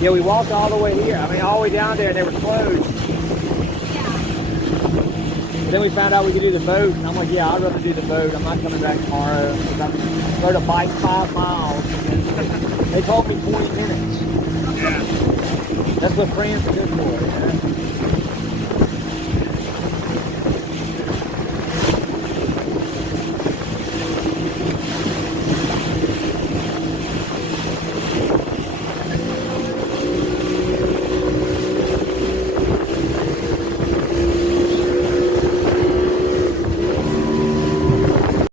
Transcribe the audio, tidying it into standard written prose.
Yeah, we walked all the way here. I mean, all the way down there, and they were closed. But then we found out we could do the boat, and I'm like, yeah, I'd rather do the boat. I'm not coming back tomorrow. I'm going to bike 5 miles. They told me 20 minutes. Yeah. That's what friends are good for. Yeah.